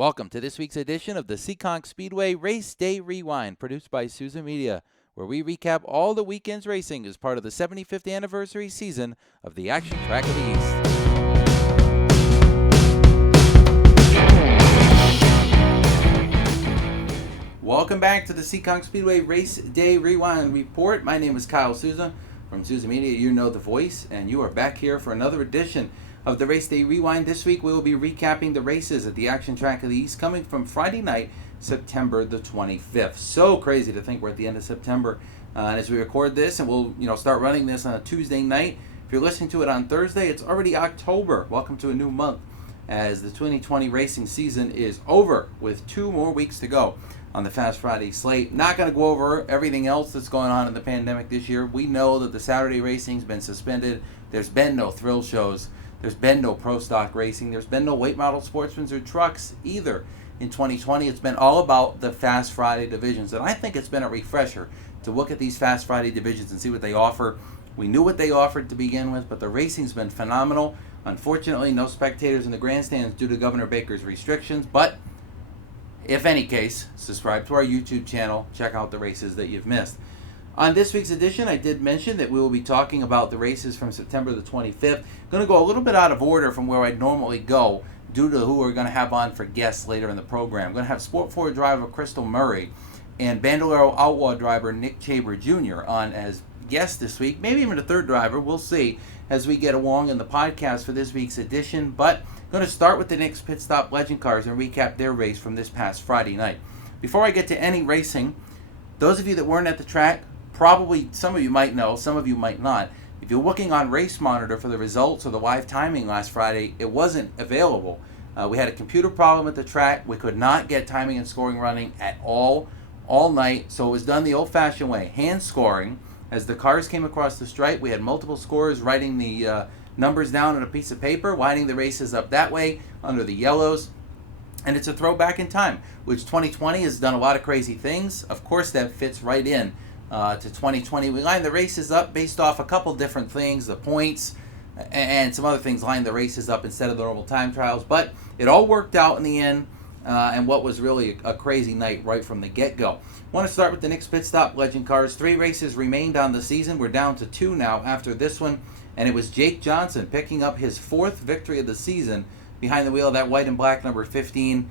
Welcome to this week's edition of the Seekonk Speedway Race Day Rewind, produced by Souza Media, where we recap all the weekend's racing as part of the 75th anniversary season of the Action Track of the East. Welcome back to the Seekonk Speedway Race Day Rewind Report. My name is Kyle Souza from Souza Media. You know the voice, and you are back here for another edition of the Race Day Rewind. This week we will be recapping the races at the Action Track of the East coming from Friday night, September the 25th. So crazy to think we're at the end of September. And as we record this, and we'll start running this on a Tuesday night. If you're listening to it on Thursday, it's already October. Welcome to a new month as the 2020 racing season is over with 2 more weeks to go on the Fast Friday slate. Not going to go over everything else that's going on in the pandemic this year. We know that the Saturday racing's been suspended. There's been no thrill shows. There's been no pro stock racing. There's been no late model sportsmen or trucks either in 2020. It's been all about the Fast Friday divisions. And I think it's been a refresher to look at these Fast Friday divisions and see what they offer. We knew what they offered to begin with, but the racing's been phenomenal. Unfortunately, no spectators in the grandstands due to Governor Baker's restrictions. But if any case, subscribe to our YouTube channel. Check out the races that you've missed. On this week's edition, I did mention that we will be talking about the races from September the 25th. Going to go a little bit out of order from where I'd normally go due to who we're going to have on for guests later in the program. I'm going to have Sport 4 driver Crystal Murray and Bandolero Outlaw driver Nick Chaber Jr. on as guests this week. Maybe even a third driver. We'll see as we get along in the podcast for this week's edition. But I'm going to start with the Nick's Pit Stop Legend Cars and recap their race from this past Friday night. Before I get to any racing, those of you that weren't at the track, probably some of you might know, some of you might not. If you're looking on Race Monitor for the results or the live timing last Friday, it wasn't available. We had a computer problem at the track. We could not get timing and scoring running at all night. So it was done the old-fashioned way, hand scoring. As the cars came across the stripe, we had multiple scorers writing the numbers down on a piece of paper, lining the races up that way under the yellows. And it's a throwback in time, which 2020 has done a lot of crazy things. Of course, that fits right in to 2020. We lined the races up based off a couple different things, the points and some other things lined the races up instead of the normal time trials, but it all worked out in the end, and what was really a crazy night right from the get-go. I want to start with the Nick's Pit Stop Legend Cars. 3 races remained on the season. We're down to 2 now after this one, and it was Jake Johnson picking up his 4th victory of the season behind the wheel of that white and black number 15.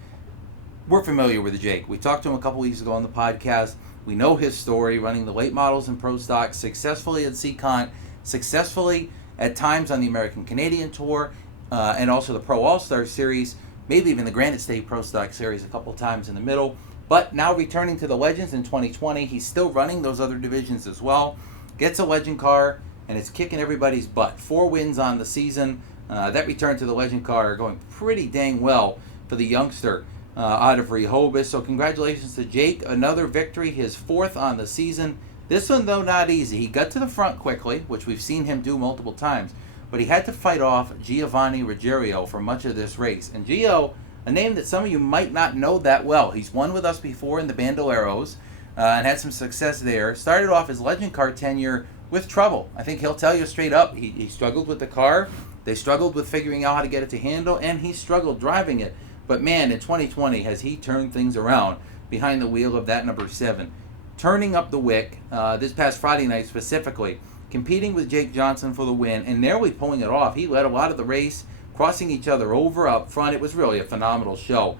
We're familiar with Jake. We talked to him a couple weeks ago on the podcast. We know his story, running the late models and pro stock successfully at Seekonk, successfully at times on the American Canadian Tour, and also the Pro All-Star Series, maybe even the Granite State Pro Stock Series a couple times in the middle. But now returning to the Legends in 2020, he's still running those other divisions as well. Gets a Legend car, and it's kicking everybody's butt. 4 wins on the season. That return to the Legend car going pretty dang well for the youngster out of Rehoboth. So congratulations to Jake. Another victory, his 4th on the season. This one, though, not easy. He got to the front quickly, which we've seen him do multiple times, but he had to fight off Giovanni Ruggiero for much of this race. And Gio, a name that some of you might not know that well. He's won with us before in the Bandoleros and had some success there. Started off his Legend car tenure with trouble. I think he'll tell you straight up, he struggled with the car. They struggled with figuring out how to get it to handle, and he struggled driving it. But man, in 2020, has he turned things around behind the wheel of that number 7. Turning up the wick this past Friday night specifically, competing with Jake Johnson for the win and narrowly pulling it off. He led a lot of the race, crossing each other over up front. It was really a phenomenal show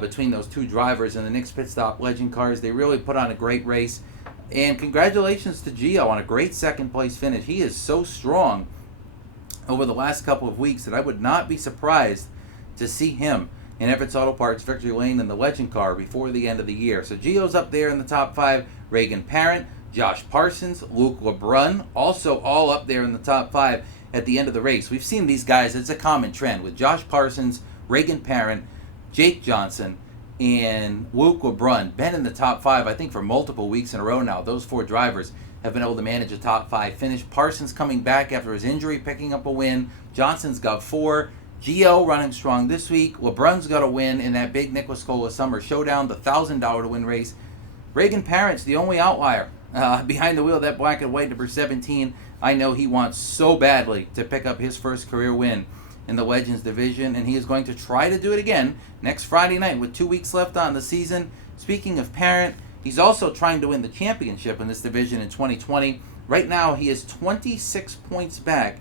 between those 2 drivers and the Nick's Pit Stop Legend Cars. They really put on a great race. And congratulations to Gio on a great 2nd place finish. He is so strong over the last couple of weeks that I would not be surprised to see him in Everett's Auto Parts Victory Lane in the Legend car before the end of the year. So Gio's up there in the top 5. Reagan Parent, Josh Parsons, Luke LeBrun, also all up there in the top 5 at the end of the race. We've seen these guys, it's a common trend with Josh Parsons, Reagan Parent, Jake Johnson, and Luke LeBrun. Been in the top 5, I think, for multiple weeks in a row now. Those 4 drivers have been able to manage a top 5 finish. Parsons coming back after his injury, picking up a win. Johnson's got 4. Gio running strong this week. LeBrun's got a win in that big Nick Lascola Summer Showdown, the $1,000 to win race. Reagan Parent's the only outlier behind the wheel of that black and white number 17. I know he wants so badly to pick up his first career win in the Legends division, and he is going to try to do it again next Friday night with 2 weeks left on the season. Speaking of Parent, he's also trying to win the championship in this division in 2020. Right now, he is 26 points back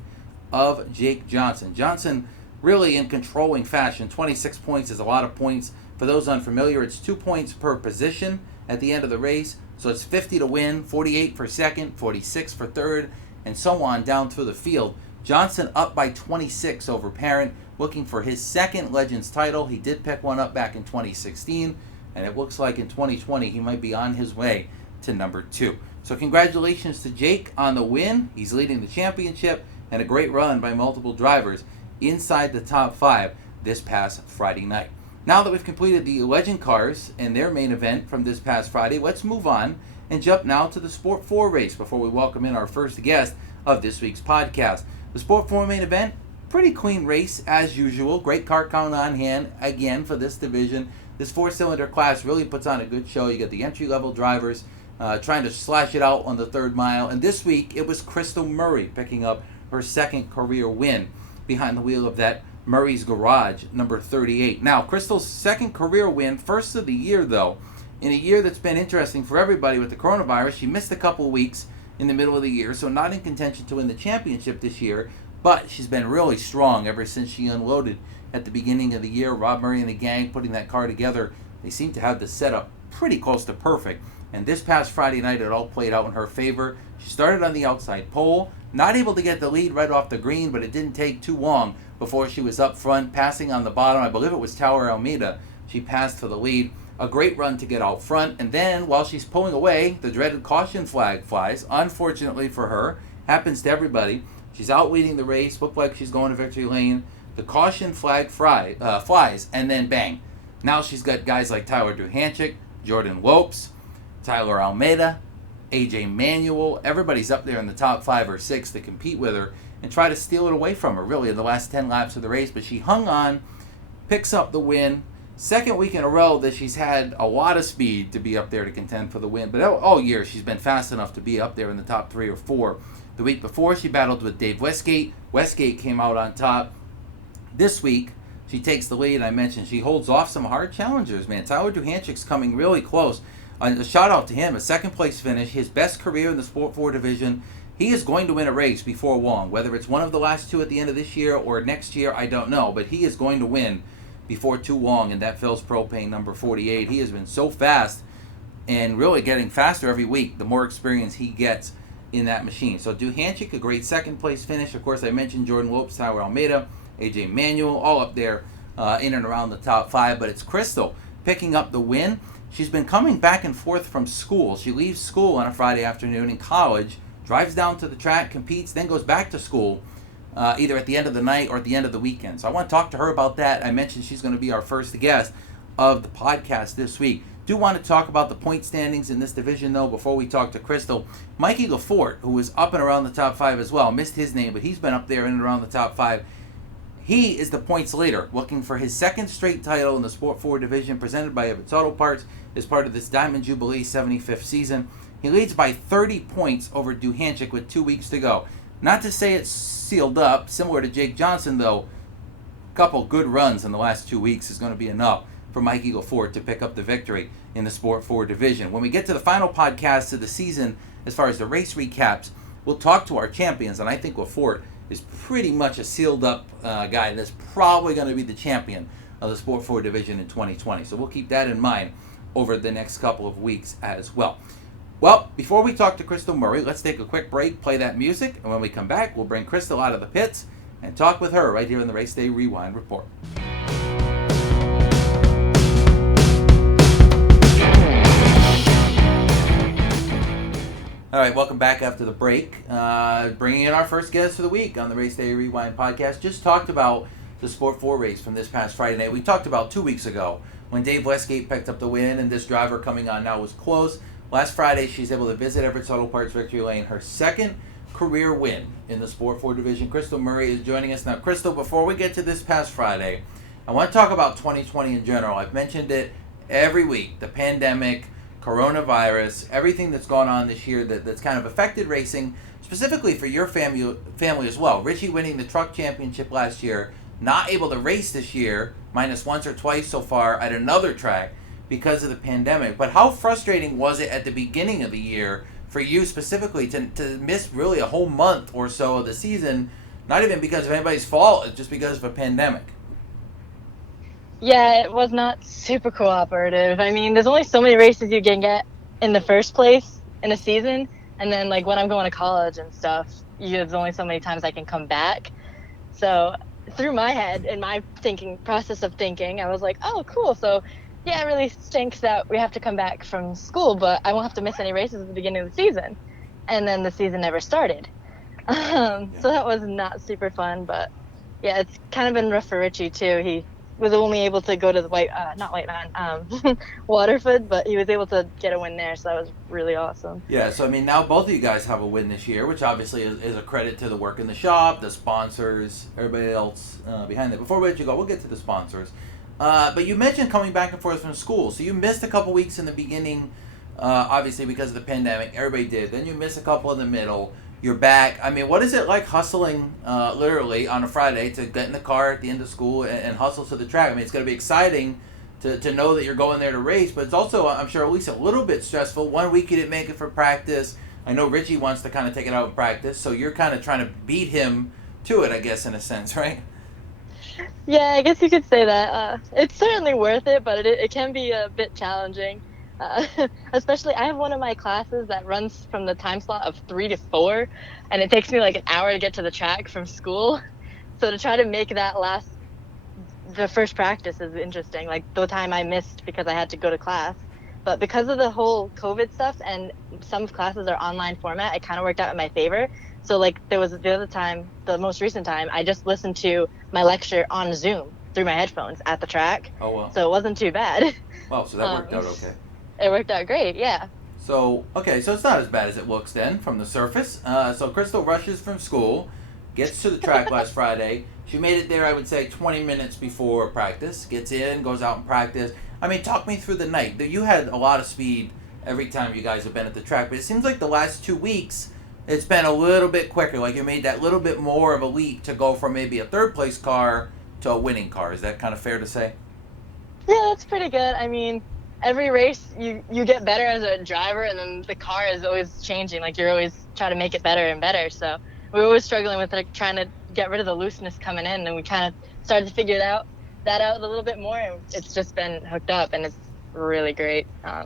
of Jake Johnson. Johnson really in controlling fashion. 26 points is a lot of points. For those unfamiliar, it's 2 points per position at the end of the race. So it's 50 to win, 48 for second, 46 for third, and so on down through the field. Johnson up by 26 over Parent, looking for his second Legends title. He did pick one up back in 2016, and it looks like in 2020 he might be on his way to number 2. So congratulations to Jake on the win. He's leading the championship, and a great run by multiple drivers inside the top 5 this past Friday night. Now that we've completed the Legend cars and their main event from this past Friday, let's move on and jump now to the Sport 4 race before we welcome in our first guest of this week's podcast. The Sport 4 main event, pretty clean race as usual. Great car count on hand again for this division. This 4-cylinder class really puts on a good show. You got the entry-level drivers trying to slash it out on the third mile. And this week, it was Crystal Murray picking up her second career win behind the wheel of that Murray's Garage, number 38. Now, Crystal's second career win, first of the year, though. In a year that's been interesting for everybody with the coronavirus, she missed a couple weeks in the middle of the year, so not in contention to win the championship this year, but she's been really strong ever since she unloaded at the beginning of the year. Rob Murray and the gang putting that car together, they seem to have the setup pretty close to perfect. And this past Friday night, it all played out in her favor. She started on the outside pole, not able to get the lead right off the green, but it didn't take too long before she was up front, passing on the bottom. I believe it was Tower Almeida. She passed for the lead. A great run to get out front. And then, while she's pulling away, the dreaded caution flag flies. Unfortunately for her, happens to everybody. She's out leading the race, looked like she's going to victory lane. The caution flag flies, and then bang. Now she's got guys like Tyler Duhanchik, Jordan Lopes, Tyler Almeida, AJ Manuel. Everybody's up there in the top 5 or 6 to compete with her and try to steal it away from her, really, in the last 10 laps of the race. But she hung on, picks up the win. Second week in a row that she's had a lot of speed to be up there to contend for the win. But all year, she's been fast enough to be up there in the top 3 or 4. The week before, she battled with Dave Westgate. Westgate came out on top. This week, she takes the lead. I mentioned she holds off some hard challengers, man. Tyler Duhanchik's coming really close. A shout out to him, a second place finish, his best career in the Sport 4 division. He is going to win a race before long. Whether it's one of the last 2 at the end of this year or next year, I don't know. But he is going to win before too long, and that Phil's Propane number 48. He has been so fast and really getting faster every week, the more experience he gets in that machine. So Duhanchik, a great second place finish. Of course, I mentioned Jordan Lopes, Tyler Almeida, AJ Manuel, all up there in and around the top 5. But it's Crystal picking up the win. She's been coming back and forth from school. She leaves school on a Friday afternoon in college, drives down to the track, competes, then goes back to school either at the end of the night or at the end of the weekend. So I want to talk to her about that. I mentioned she's going to be our first guest of the podcast this week. Do want to talk about the point standings in this division, though, before we talk to Crystal. Mikey Lafort, who was up and around the top 5 as well, missed his name, but he's been up there in and around the top 5. He is the points leader, looking for his second straight title in the Sport 4 division, presented by Evans Auto Parts as part of this Diamond Jubilee 75th season. He leads by 30 points over Duhanchik with 2 weeks to go. Not to say it's sealed up, similar to Jake Johnson, though. A couple good runs in the last 2 weeks is going to be enough for Mikey Lafort to pick up the victory in the Sport 4 division. When we get to the final podcast of the season, as far as the race recaps, we'll talk to our champions, and I think Lafort is pretty much a sealed up guy that's probably going to be the champion of the Sport 4 division in 2020. So we'll keep that in mind over the next couple of weeks as well. Well, before we talk to Crystal Murray, let's take a quick break, play that music, and when we come back, we'll bring Crystal out of the pits and talk with her right here in the Race Day Rewind Report. All right, welcome back after the break. Bringing in our first guest for the week on the Race Day Rewind podcast. Just talked about the Sport 4 race from this past Friday night. We talked about 2 weeks ago when Dave Westgate picked up the win, and this driver coming on now was close. Last Friday, she's able to visit Everett Auto Parts Victory Lane, her second career win in the Sport 4 division. Crystal Murray is joining us now. Crystal, before we get to this past Friday, I want to talk about 2020 in general. I've mentioned it every week, the pandemic, coronavirus, everything that's gone on this year that's kind of affected racing, specifically for your family as well. Richie winning the truck championship last year, not able to race this year, minus once or twice so far at another track because of the pandemic. But how frustrating was it at the beginning of the year for you specifically to miss really a whole month or so of the season, not even because of anybody's fault, it's just because of a pandemic? Yeah, it was not super cooperative. I mean, there's only so many races you can get in the first place in a season, and then like when I'm going to college and stuff, there's only so many times I can come back. So through my head and my thinking process of thinking, I was like, oh, cool. So yeah, it really stinks that we have to come back from school, but I won't have to miss any races at the beginning of the season. And then the season never started. So that was not super fun, but yeah, it's kind of been rough for Richie too. He was only able to go to the not White Mountain, Waterford, but he was able to get a win there, so that was really awesome. Yeah, so I mean, now both of you guys have a win this year, which obviously is a credit to the work in the shop, the sponsors, everybody else behind it. Before we let you go, we'll get to the sponsors. But you mentioned coming back and forth from school. So you missed a couple weeks in the beginning, obviously because of the pandemic. Everybody did. Then you missed a couple in the middle. You're back. I mean, what is it like hustling literally on a Friday to get in the car at the end of school and hustle to the track? I mean, it's going to be exciting to know that you're going there to race, but it's also, I'm sure, at least a little bit stressful. 1 week you didn't make it for practice. I know Richie wants to kind of take it out in practice, so you're kind of trying to beat him to it, I guess, in a sense, right? Yeah, I guess you could say that. It's certainly worth it, but it can be a bit challenging. Uh, Especially, I have one of my classes that runs from the time slot of 3 to 4, and it takes me like an hour to get to the track from school. So to try to make that the first practice is interesting. Like the time I missed because I had to go to class. But because of the whole COVID stuff and some classes are online format, it kind of worked out in my favor. So like there was the other time, the most recent time, I just listened to my lecture on Zoom through my headphones at the track. Oh, well. So it wasn't too bad. Well, so that worked out okay. It worked out great, yeah. So, okay, so it's not as bad as it looks then from the surface. So Crystal rushes from school, gets to the track last Friday. She made it there, I would say, 20 minutes before practice. Gets in, goes out and practice. I mean, talk me through the night. You had a lot of speed every time you guys have been at the track, but it seems like the last 2 weeks, it's been a little bit quicker. Like you made that little bit more of a leap to go from maybe a third place car to a winning car. Is that kind of fair to say? Yeah, that's pretty good. I mean, every race you get better as a driver, and then the car is always changing. Like you're always trying to make it better and better. So we're always struggling with like trying to get rid of the looseness coming in, and we kind of started to figure that out a little bit more, and it's just been hooked up, and it's really great. I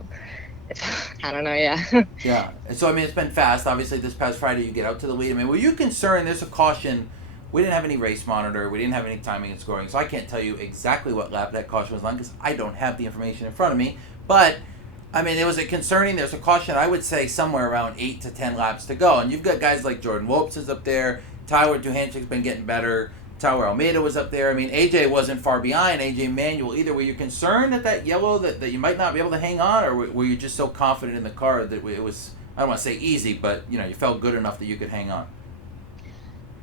don't know, yeah. Yeah. And so, I mean, it's been fast. Obviously, this past Friday, you get out to the lead. I mean, were you concerned? There's a caution. We didn't have any race monitor. We didn't have any timing and scoring. So I can't tell you exactly what lap that caution was on because I don't have the information in front of me. But, I mean, it was concerning. There's a caution, I would say, somewhere around 8 to 10 laps to go. And you've got guys like Jordan Lopes is up there. Tyler Duhanchik's been getting better. Tyler Almeida was up there. I mean, AJ wasn't far behind. AJ Manuel either. Were you concerned that yellow that you might not be able to hang on, or were you just so confident in the car that it was, I don't want to say easy, but you felt good enough that you could hang on?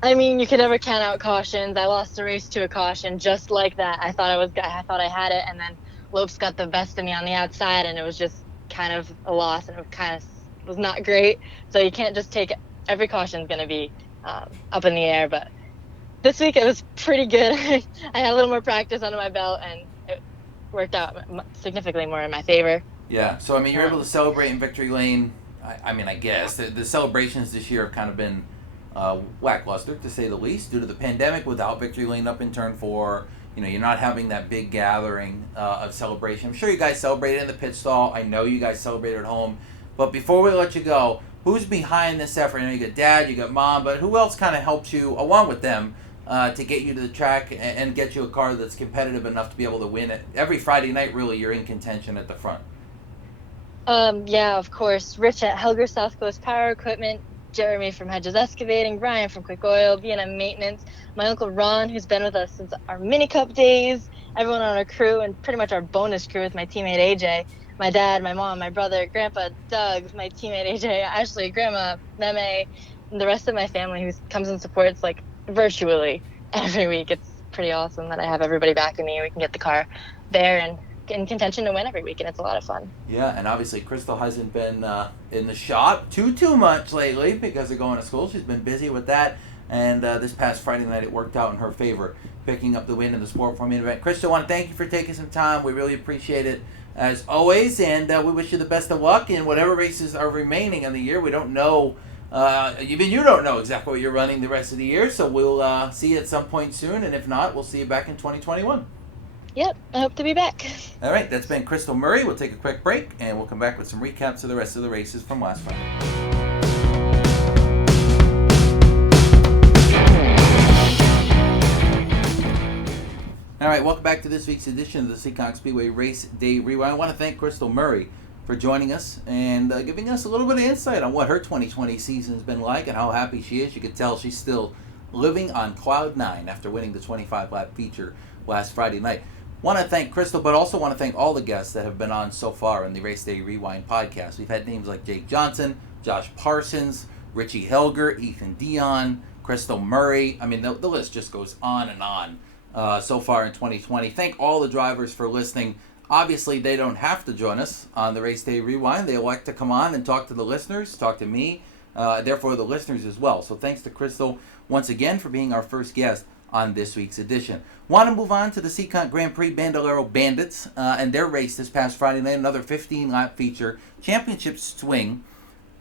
I mean, you can never count out cautions. I lost the race to a caution just like that. I thought I had it, and then Lopes got the best of me on the outside, and it was just kind of a loss, and it kind of was not great. So you can't just take every caution's going to be up in the air, but this week it was pretty good. I had a little more practice under my belt, and it worked out significantly more in my favor. Yeah, so I mean, you're able to celebrate in victory lane. I mean, I guess the celebrations this year have kind of been lackluster, to say the least, due to the pandemic. Without victory lane up in turn 4, you're not having that big gathering of celebration. I'm sure you guys celebrated in the pit stall. I know you guys celebrated at home. But before we let you go, who's behind this effort? I know you got Dad, you got Mom, but who else kind of helped you along with them to get you to the track and get you a car that's competitive enough to be able to win it? Every Friday night, really, you're in contention at the front. Yeah, of course. Rich at Helger South Coast Power Equipment, Jeremy from Hedges Excavating, Brian from Quick Oil, B&M Maintenance, my Uncle Ron, who's been with us since our Mini Cup days, everyone on our crew, and pretty much our bonus crew with my teammate AJ, my dad, my mom, my brother, Grandpa Doug, my teammate AJ, Ashley, Grandma, Meme, and the rest of my family who comes and supports like virtually every week. It's pretty awesome that I have everybody backing me. We can get the car there and get in contention to win every week, and it's a lot of fun. Yeah, and obviously Crystal hasn't been in the shop too much lately because of going to school. She's been busy with that. And this past Friday night, it worked out in her favor, picking up the win in the Sport Formula event. Crystal, I want to thank you for taking some time. We really appreciate it, as always, and we wish you the best of luck in whatever races are remaining in the year. We don't know, even you don't know exactly what you're running the rest of the year, so we'll see you at some point soon, and if not, we'll see you back in 2021. Yep, I hope to be back. All right, that's been Crystal Murray. We'll take a quick break, and we'll come back with some recaps of the rest of the races from last Friday. All right, welcome back to this week's edition of the Seekonk Speedway Race Day Rewind. I want to thank Crystal Murray for joining us and giving us a little bit of insight on what her 2020 season's been like and how happy she is. You can tell she's still living on cloud 9 after winning the 25-lap feature last Friday night. Want to thank Crystal, but also want to thank all the guests that have been on so far in the Race Day Rewind podcast. We've had names like Jake Johnson, Josh Parsons, Richie Helger, Ethan Dion, Crystal Murray. I mean, the list just goes on and on so far in 2020. Thank all the drivers for listening. Obviously, they don't have to join us on the Race Day Rewind. They elect to come on and talk to the listeners, talk to me, therefore the listeners as well. So thanks to Crystal once again for being our first guest on this week's edition. Want to move on to the Seekonk Grand Prix Bandolero Bandits and their race this past Friday night, another 15-lap feature, championship swing.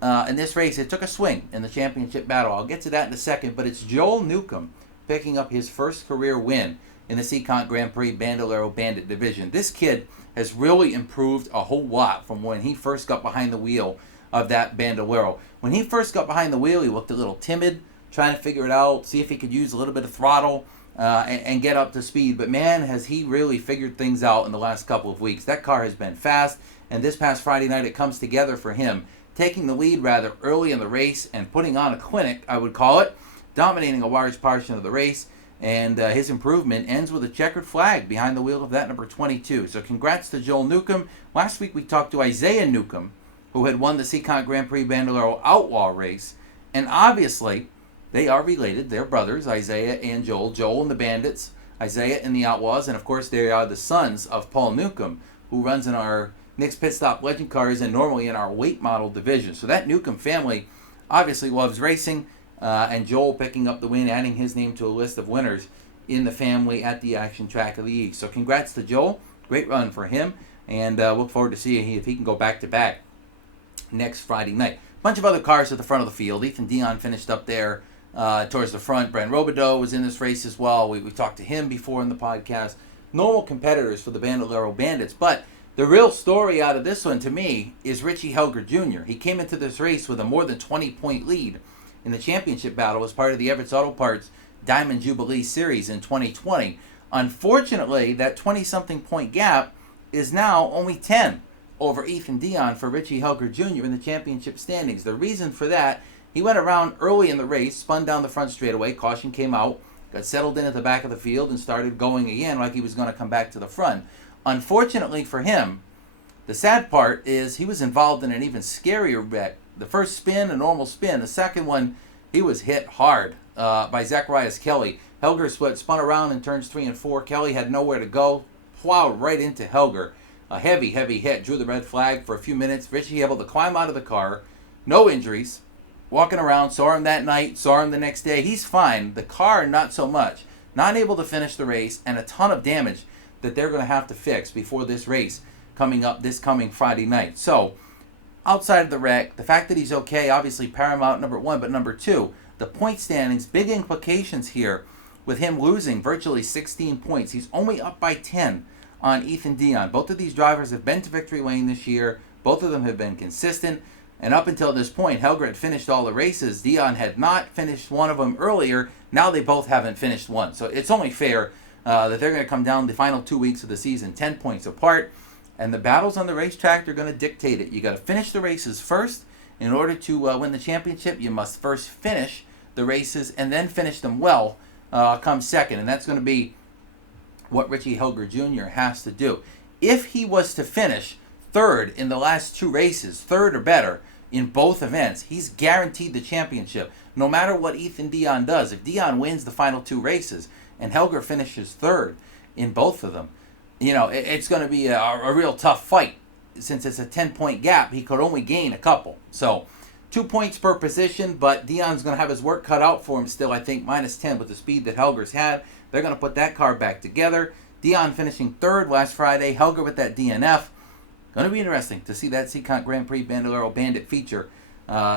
In this race, it took a swing in the championship battle. I'll get to that in a second, but it's Joel Newcomb picking up his first career win in the Seekonk Grand Prix Bandolero Bandit division. This kid has really improved a whole lot from when he first got behind the wheel of that Bandolero. When he first got behind the wheel, he looked a little timid, trying to figure it out, see if he could use a little bit of throttle and get up to speed. But man, has he really figured things out in the last couple of weeks. That car has been fast, and this past Friday night it comes together for him, taking the lead rather early in the race and putting on a clinic, I would call it, dominating a large portion of the race. And his improvement ends with a checkered flag behind the wheel of that number 22. So congrats to Joel Newcomb. Last week we talked to Isaiah Newcomb, who had won the Seekonk Grand Prix Bandolero Outlaw race. And obviously, they are related. They're brothers, Isaiah and Joel. Joel in the Bandits, Isaiah in the Outlaws. And of course, they are the sons of Paul Newcomb, who runs in our Nick's Pit Stop Legend Cars and normally in our weight model division. So that Newcomb family obviously loves racing. And Joel picking up the win, adding his name to a list of winners in the family at the Action Track of the East. So congrats to Joel. Great run for him. And look forward to seeing if he can go back-to-back next Friday night. A bunch of other cars at the front of the field. Ethan Dion finished up there towards the front. Brent Robideau was in this race as well. We talked to him before in the podcast. Normal competitors for the Bandolero Bandits. But the real story out of this one, to me, is Richie Helger Jr. He came into this race with a more than 20-point lead in the championship battle as part of the Everett's Auto Parts Diamond Jubilee Series in 2020. Unfortunately, that 20-something point gap is now only 10 over Ethan Dion for Richie Helger Jr. in the championship standings. The reason for that, he went around early in the race, spun down the front straightaway, caution came out, got settled in at the back of the field, and started going again like he was going to come back to the front. Unfortunately for him, the sad part is he was involved in an even scarier wreck. The first spin, a normal spin. The second one, he was hit hard by Zacharias Kelly. Helger spun around in turns 3 and 4. Kelly had nowhere to go, plowed right into Helger. A heavy hit, drew the red flag for a few minutes. Richie able to climb out of the car, no injuries, walking around, saw him that night, saw him the next day. He's fine. The car, not so much. Not able to finish the race, and a ton of damage that they're going to have to fix before this race coming up this coming Friday night. So, outside of the wreck, the fact that he's okay, obviously paramount, number one, but number two, the point standings, big implications here with him losing virtually 16 points. He's only up by 10 on Ethan Dion. Both of these drivers have been to victory lane this year. Both of them have been consistent. And up until this point, Helger had finished all the races. Dion had not finished one of them earlier. Now they both haven't finished one. So it's only fair that they're going to come down the final 2 weeks of the season 10 points apart. And the battles on the racetrack are going to dictate it. You got to finish the races first. In order to win the championship, you must first finish the races and then finish them well come second. And that's going to be what Richie Helger Jr. has to do. If he was to finish third in the last 2 races, third or better in both events, he's guaranteed the championship. No matter what Ethan Dion does, if Dion wins the final 2 races and Helger finishes third in both of them, you know, it's going to be a real tough fight. Since it's a 10-point gap, he could only gain a couple. So 2 points per position, but Dion's going to have his work cut out for him still, I think, -10 with the speed that Helger's had. They're going to put that car back together. Dion finishing third last Friday. Helger with that DNF. Going to be interesting to see that Seekonk Grand Prix Bandolero Bandit feature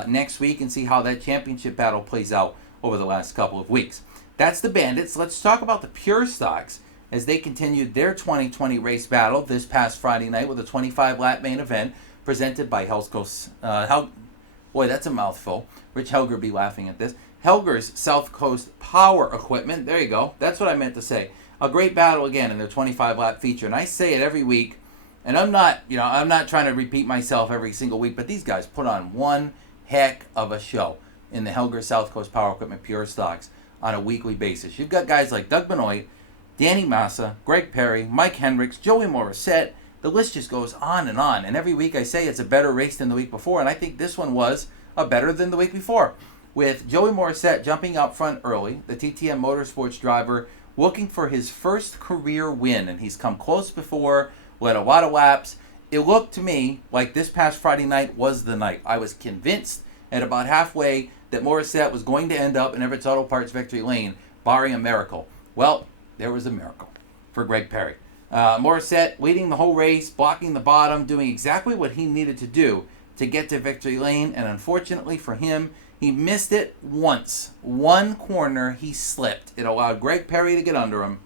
next week and see how that championship battle plays out over the last couple of weeks. That's the Bandits. Let's talk about the Pure Stocks as they continued their 2020 race battle this past Friday night with a 25-lap main event presented by boy, that's a mouthful. Rich Helger be laughing at this. Helger's South Coast Power Equipment. There you go. That's what I meant to say. A great battle again in their 25-lap feature. And I say it every week, and I'm not trying to repeat myself every single week, but these guys put on one heck of a show in the Helger South Coast Power Equipment Pure Stocks on a weekly basis. You've got guys like Doug Benoit, Danny Massa, Greg Perry, Mike Hendricks, Joey Morissette. The list just goes on. And every week I say it's a better race than the week before, and I think this one was a better than the week before. With Joey Morissette jumping out front early, the TTM Motorsports driver looking for his first career win, and he's come close before, led a lot of laps. It looked to me like this past Friday night was the night. I was convinced at about halfway that Morissette was going to end up in Everett's Auto Parts victory lane, barring a miracle. Well, there was a miracle for Greg Perry. Morissette leading the whole race, blocking the bottom, doing exactly what he needed to do to get to victory lane, and unfortunately for him, he missed it once. One corner, he slipped. It allowed Greg Perry to get under him,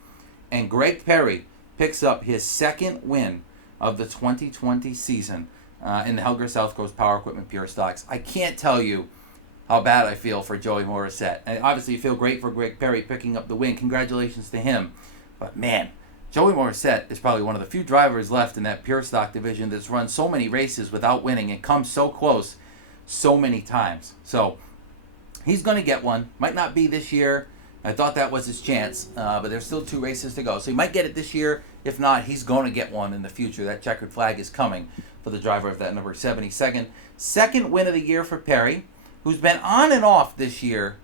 and Greg Perry picks up his second win of the 2020 season in the Helger South Coast Power Equipment Pure Stocks. I can't tell you how bad I feel for Joey Morissette. And obviously you feel great for Greg Perry picking up the win. Congratulations to him. But man, Joey Morissette is probably one of the few drivers left in that Pure Stock division that's run so many races without winning and come so close so many times. So he's going to get one. Might not be this year. I thought that was his chance, but there's still 2 races to go. So he might get it this year. If not, he's going to get one in the future. That checkered flag is coming for the driver of that number 72nd. Second win of the year for Perry, who's been on and off this year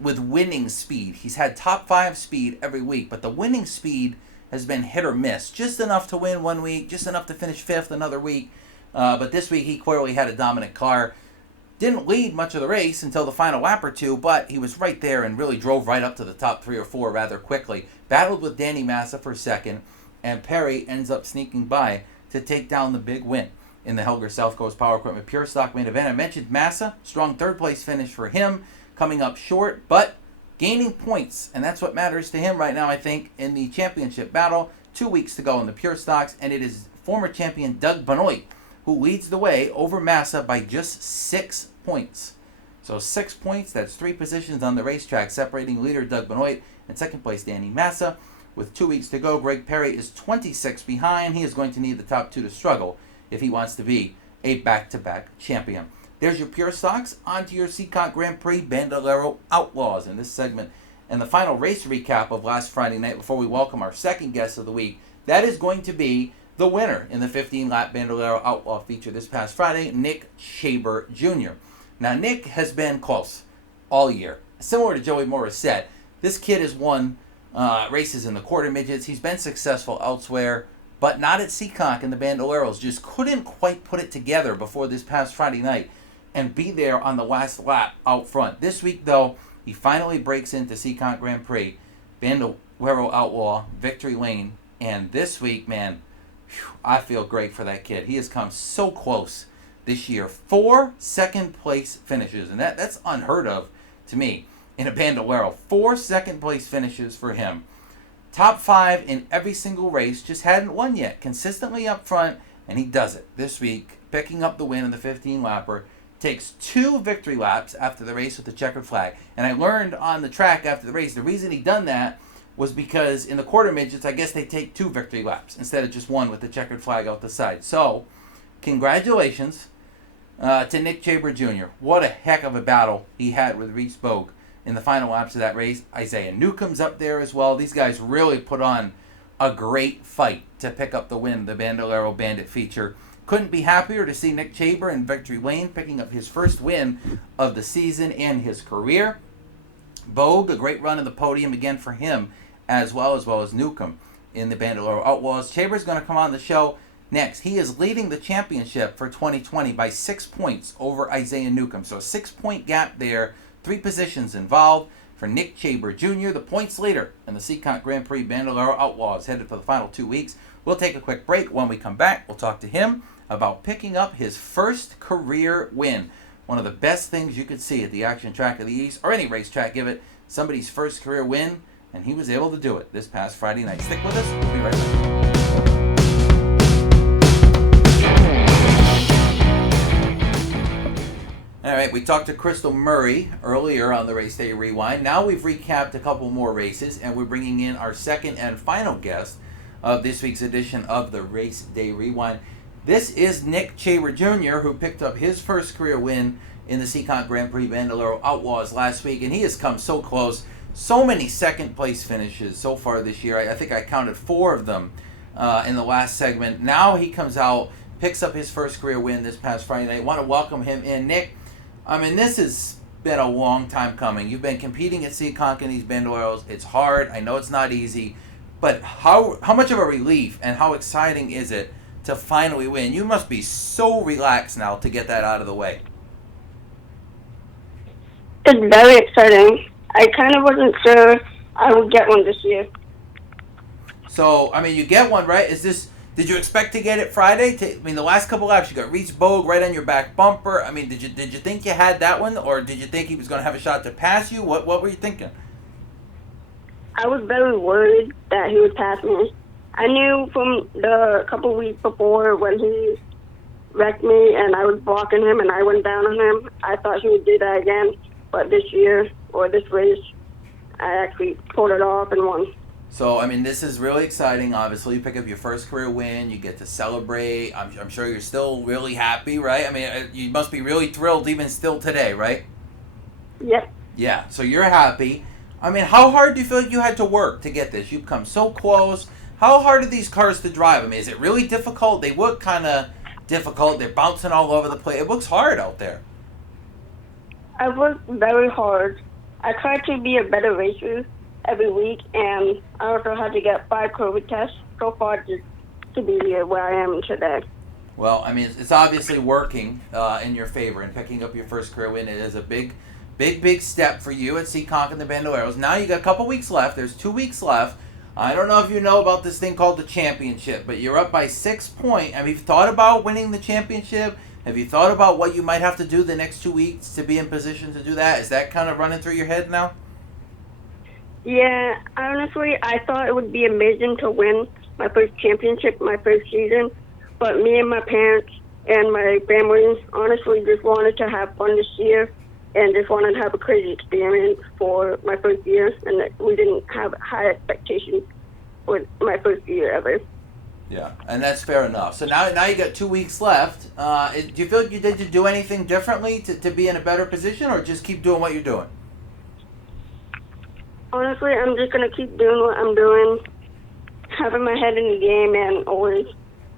with winning speed. He's had top 5 speed every week, but the winning speed has been hit or miss. Just enough to win one week, just enough to finish 5th another week. But this week he clearly had a dominant car. Didn't lead much of the race until the final lap or two, but he was right there and really drove right up to the top 3 or 4 rather quickly. Battled with Danny Massa for second, and Perry ends up sneaking by to take down the big win in the Helger South Coast Power Equipment Pure Stock main event. I mentioned Massa, strong 3rd place finish for him, coming up short, but gaining points, and that's what matters to him right now, I think, in the championship battle. 2 weeks to go in the Pure Stocks, and it is former champion Doug Benoit who leads the way over Massa by just 6 points. So 6 points, that's 3 positions on the racetrack, separating leader Doug Benoit and second place Danny Massa. With 2 weeks to go, Greg Perry is 26 behind. He is going to need the top 2 to struggle if he wants to be a back-to-back champion. There's your Pure Stocks. On to your Seekonk Grand Prix Bandolero Outlaws in this segment. And the final race recap of last Friday night before we welcome our second guest of the week. That is going to be the winner in the 15-lap Bandolero Outlaw feature this past Friday, Nick Chaber Jr. Now, Nick has been close all year. Similar to Joey Morissette, this kid has won races in the quarter midgets. He's been successful elsewhere, but not at Seekonk and the Bandoleros. Just couldn't quite put it together before this past Friday night and be there on the last lap out front. This week, though, he finally breaks into Seekonk Grand Prix, Bandolero Outlaw, Victory Lane, and this week, man, I feel great for that kid. He has come so close this year. 4 second-place finishes, and that's unheard of to me in a Bandolero. 4 second-place finishes for him. Top 5 in every single race, just hadn't won yet. Consistently up front, and he does it this week, picking up the win in the 15-lapper. Takes 2 victory laps after the race with the checkered flag. And I learned on the track after the race, the reason he done that was because in the quarter midgets, I guess they take 2 victory laps instead of just 1 with the checkered flag out the side. So, congratulations to Nick Chaber Jr. What a heck of a battle he had with Reese Bogue in the final laps of that race. Isaiah Newcomb's up there as well. These guys really put on a great fight to pick up the win, the Bandolero Bandit feature. Couldn't be happier to see Nick Chaber in Victory Lane picking up his first win of the season and his career. Bogue, a great run in the podium again for him, as well as Newcomb in the Bandolero Outlaws. Chaber's going to come on the show Next, he is leading the championship for 2020 by 6 points over Isaiah Newcomb. So a 6-point gap there, 3 positions involved. For Nick Chaber Jr., the points leader in the Seekonk Grand Prix Bandolero Outlaws, headed for the final 2 weeks. We'll take a quick break. When we come back, we'll talk to him about picking up his first career win. One of the best things you could see at the Action Track of the East, or any racetrack, give it somebody's first career win, and he was able to do it this past Friday night. Stick with us. We'll be right back. All right, we talked to Crystal Murray earlier on the Race Day Rewind. Now we've recapped a couple more races, and we're bringing in our second and final guest of this week's edition of the Race Day Rewind. This is Nick Chaber Jr., who picked up his first career win in the Seekonk Grand Prix Bandolero Outlaws last week, and he has come so close. So many second-place finishes so far this year. I think I counted 4 of them in the last segment. Now he comes out, picks up his first career win this past Friday night. I want to welcome him in. Nick, I mean, this has been a long time coming. You've been competing at Seekonk in these bandoleros. It's hard. I know it's not easy. But how much of a relief and how exciting is it to finally win? You must be so relaxed now to get that out of the way. It's very exciting. I kind of wasn't sure I would get one this year. So, I mean, you get one, right? Did you expect to get it Friday? The last couple laps, you got Reese Bogue right on your back bumper. I mean, did you think you had that one, or did you think he was going to have a shot to pass you? What were you thinking? I was very worried that he would pass me. I knew from the couple weeks before when he wrecked me and I was blocking him and I went down on him, I thought he would do that again. But this year, or this race, I actually pulled it off and won. So, I mean, this is really exciting. Obviously, you pick up your first career win. You get to celebrate. I'm sure you're still really happy, right? I mean, you must be really thrilled even still today, right? Yep. Yeah, so you're happy. I mean, how hard do you feel like you had to work to get this? You've come so close. How hard are these cars to drive? I mean, is it really difficult? They look kind of difficult. They're bouncing all over the place. It looks hard out there. I worked very hard. I tried to be a better racer every week, and I also had to get 5 COVID tests so far to be where I am today. Well, I mean, it's obviously working in your favor, and picking up your first career win. It is a big step for you at Seekonk and the Bandoleros. Now you got a couple weeks left. There's 2 weeks left. I don't know if you know about this thing called the championship, but you're up by 6 points. Have you thought about winning the championship? Have you thought about what you might have to do the next 2 weeks to be in position to do that? Is that kind of running through your head now? Yeah, honestly, I thought it would be amazing to win my first championship, my first season. But me and my parents and my family honestly just wanted to have fun this year and just wanted to have a crazy experience for my first year. And that we didn't have high expectations for my first year ever. Yeah, and that's fair enough. So now you got 2 weeks left. Do you feel like you did to do anything differently to be in a better position, or just keep doing what you're doing? Honestly, I'm just going to keep doing what I'm doing, having my head in the game and always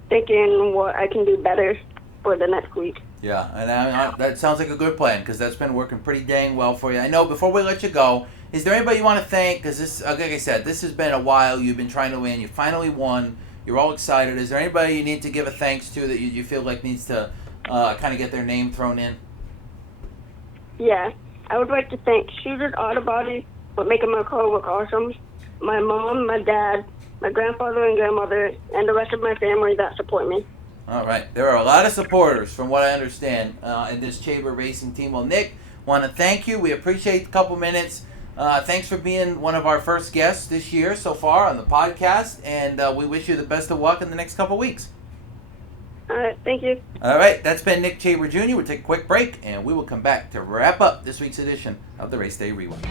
thinking what I can do better for the next week. Yeah, and that sounds like a good plan, because that's been working pretty dang well for you. I know, before we let you go, is there anybody you want to thank? Because this, like I said, this has been a while. You've been trying to win. You finally won. You're all excited. Is there anybody you need to give a thanks to that you feel like needs to kind of get their name thrown in? Yeah, I would like to thank Shooter's Auto Body for making my car look awesome, my mom, my dad, my grandfather and grandmother, and the rest of my family that support me. All right. There are a lot of supporters, from what I understand, in this Chaber racing team. Well, Nick, want to thank you. We appreciate the couple minutes. Thanks for being one of our first guests this year so far on the podcast, and we wish you the best of luck in the next couple weeks. All right, thank you. All right, that's been Nick Chaber Jr. We'll take a quick break, and we will come back to wrap up this week's edition of the Race Day Rewind.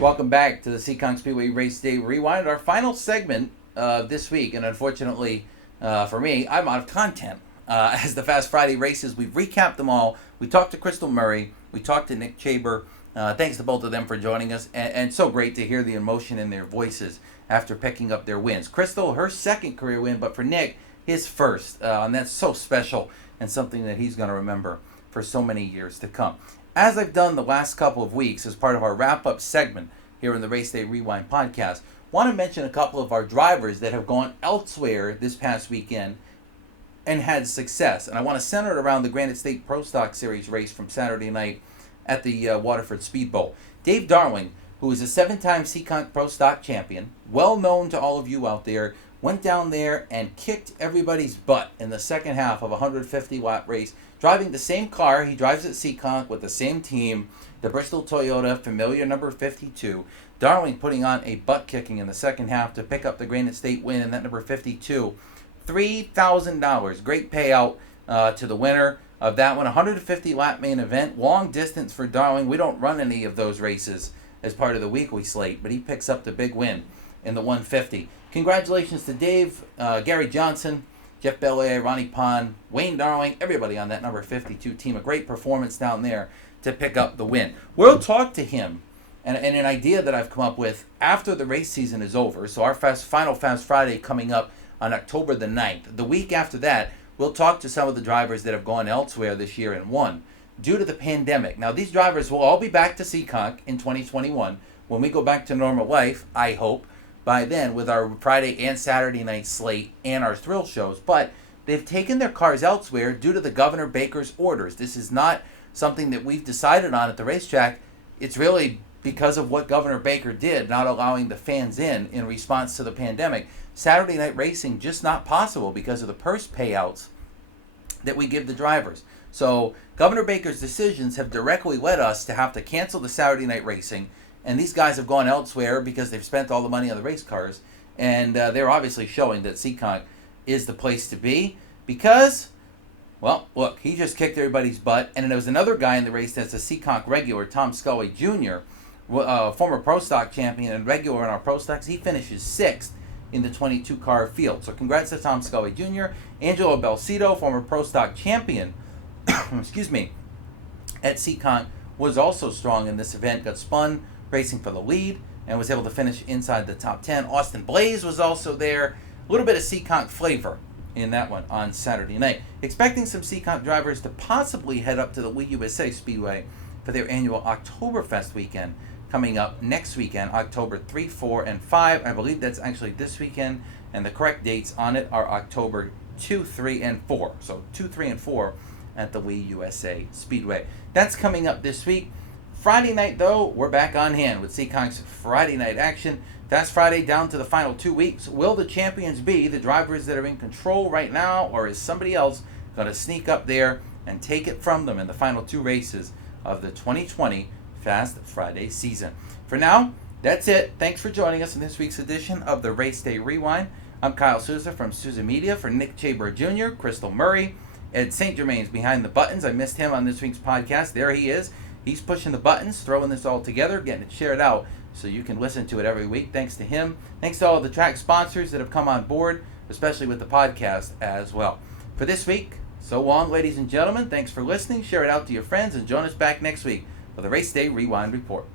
Welcome back to the Seekonk Speedway Race Day Rewind, our final segment this week. And unfortunately for me, I'm out of content. As the Fast Friday races, we've recapped them all. We talked to Crystal Murray. We talked to Nick Chaber. Thanks to both of them for joining us. And so great to hear the emotion in their voices after picking up their wins. Crystal, her second career win, but for Nick, his first. And that's so special and something that he's going to remember for so many years to come. As I've done the last couple of weeks as part of our wrap-up segment here in the Race Day Rewind podcast. Want to mention a couple of our drivers that have gone elsewhere this past weekend and had success. And I want to center it around the Granite State Pro Stock Series race from Saturday night at the Waterford Speed Bowl. Dave Darling, who is a 7-time Seekonk Pro Stock champion, well known to all of you out there, went down there and kicked everybody's butt in the second half of a 150-watt race, driving the same car he drives at Seekonk with the same team, the Bristol Toyota Familiar number 52. Darling putting on a butt kicking in the second half to pick up the Granite State win in that number 52. $3,000. Great payout to the winner of that one. 150-lap main event. Long distance for Darling. We don't run any of those races as part of the weekly slate, but he picks up the big win in the 150. Congratulations to Dave, Gary Johnson, Jeff Belair, Ronnie Pond, Wayne Darling, everybody on that number 52 team. A great performance down there to pick up the win. We'll talk to him and an idea that I've come up with after the race season is over. So our final Fast Friday coming up on October the 9th. The week after that, we'll talk to some of the drivers that have gone elsewhere this year and won due to the pandemic. Now, these drivers will all be back to Seekonk in 2021 when we go back to normal life, I hope, by then with our Friday and Saturday night slate and our thrill shows. But they've taken their cars elsewhere due to the Governor Baker's orders. This is not something that we've decided on at the racetrack. It's really because of what Governor Baker did, not allowing the fans in response to the pandemic. Saturday night racing just not possible because of the purse payouts that we give the drivers. So Governor Baker's decisions have directly led us to have to cancel the Saturday night racing, and these guys have gone elsewhere because they've spent all the money on the race cars, and they're obviously showing that Seekonk is the place to be because, well, look, he just kicked everybody's butt, and there was another guy in the race that's a Seekonk regular, Tom Scully Jr., former Pro Stock champion and regular in our Pro Stocks. He finishes 6th in the 22-car field. So congrats to Tom Scully Jr. Angelo Belcito, former Pro Stock champion, excuse me, at Seekonk, was also strong in this event, got spun racing for the lead and was able to finish inside the top 10. Austin Blaze was also there. A little bit of Seekonk flavor in that one on Saturday night. Expecting some Seekonk drivers to possibly head up to the Lee USA Speedway for their annual Oktoberfest weekend coming up next weekend, October 3, 4, and 5. I believe that's actually this weekend, and the correct dates on it are October 2, 3, and 4. So 2, 3, and 4 at the Lee USA Speedway. That's coming up this week. Friday night, though, we're back on hand with Seekonk's Friday night action. Fast Friday down to the final 2 weeks. Will the champions be the drivers that are in control right now, or is somebody else going to sneak up there and take it from them in the final 2 races of the 2020 Fast Friday season? For now, that's it. Thanks for joining us in this week's edition of the Race Day Rewind. I'm Kyle Souza from Souza Media for Nick Chaber Jr., Crystal Murray, Ed St. Germain's behind the buttons. I missed him on this week's podcast. There he is. He's pushing the buttons, throwing this all together, getting it shared out so you can listen to it every week. Thanks to him. Thanks to all of the track sponsors that have come on board, especially with the podcast as well. For this week, so long, ladies and gentlemen. Thanks for listening. Share it out to your friends and join us back next week for the Race Day Rewind Report.